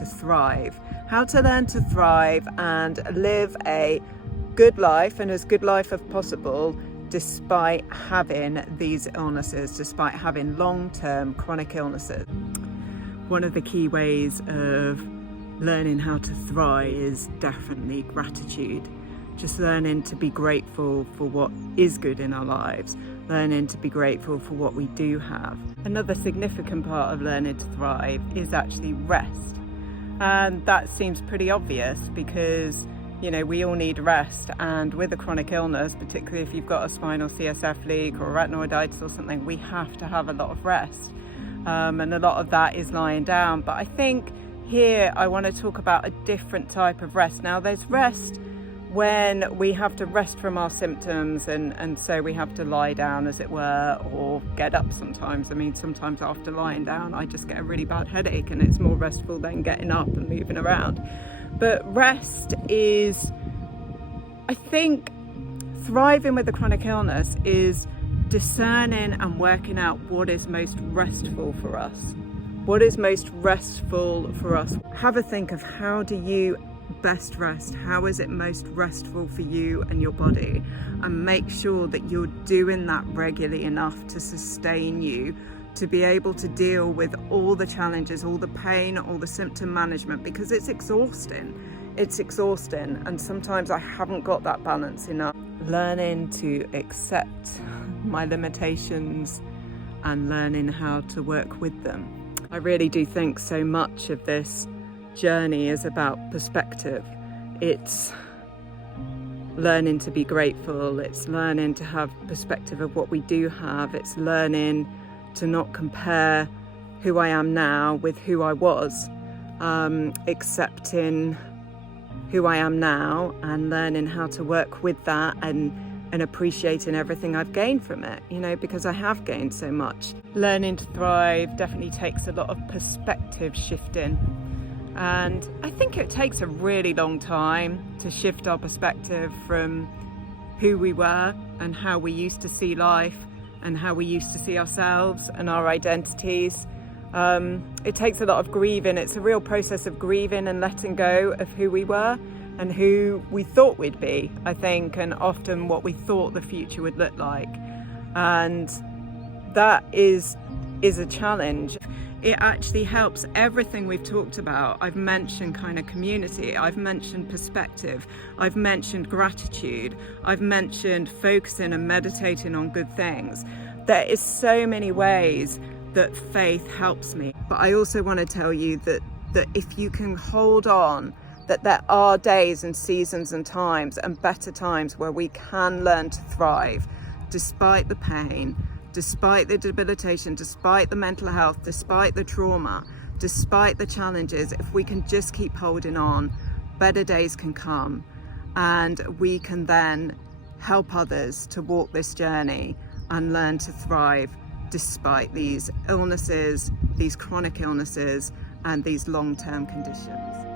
to thrive. How to learn to thrive and live a good life, and as good life as possible, despite having these illnesses, despite having long-term chronic illnesses. One of the key ways of learning how to thrive is definitely gratitude. Just learning to be grateful for what is good in our lives, learning to be grateful for what we do have. Another significant part of learning to thrive is actually rest. And that seems pretty obvious because, you know, we all need rest, and with a chronic illness, particularly if you've got a spinal CSF leak or retinoiditis or something, we have to have a lot of rest. And a lot of that is lying down. But I think here I want to talk about a different type of rest. Now, there's rest when we have to rest from our symptoms, and so we have to lie down, as it were, or get up sometimes. I mean, sometimes after lying down, I just get a really bad headache, and it's more restful than getting up and moving around. But rest is, I think, thriving with a chronic illness is discerning and working out what is most restful for us. What is most restful for us? Have a think of how do you best rest? How is it most restful for you and your body? And make sure that you're doing that regularly enough to sustain you to be able to deal with all the challenges, all the pain, all the symptom management, because it's exhausting. It's exhausting, and sometimes I haven't got that balance enough. Learning to accept my limitations and learning how to work with them. I really do think so much of this journey is about perspective. It's learning to be grateful. It's learning to have perspective of what we do have. It's learning to not compare who I am now with who I was, accepting who I am now and learning how to work with that and appreciating everything I've gained from it, you know, because I have gained so much. Learning to thrive definitely takes a lot of perspective shifting. And I think it takes a really long time to shift our perspective from who we were and how we used to see life and how we used to see ourselves and our identities. It takes a lot of grieving. It's a real process of grieving and letting go of who we were and who we thought we'd be, I think, and often what we thought the future would look like. And that is a challenge. It actually helps everything we've talked about. I've mentioned kind of community, I've mentioned perspective, I've mentioned gratitude, I've mentioned focusing and meditating on good things. There is so many ways that faith helps me. But I also want to tell you that if you can hold on, that there are days and seasons and times and better times where we can learn to thrive despite the pain, despite the debilitation, despite the mental health, despite the trauma, despite the challenges. If we can just keep holding on, better days can come, and we can then help others to walk this journey and learn to thrive despite these illnesses, these chronic illnesses, and these long-term conditions.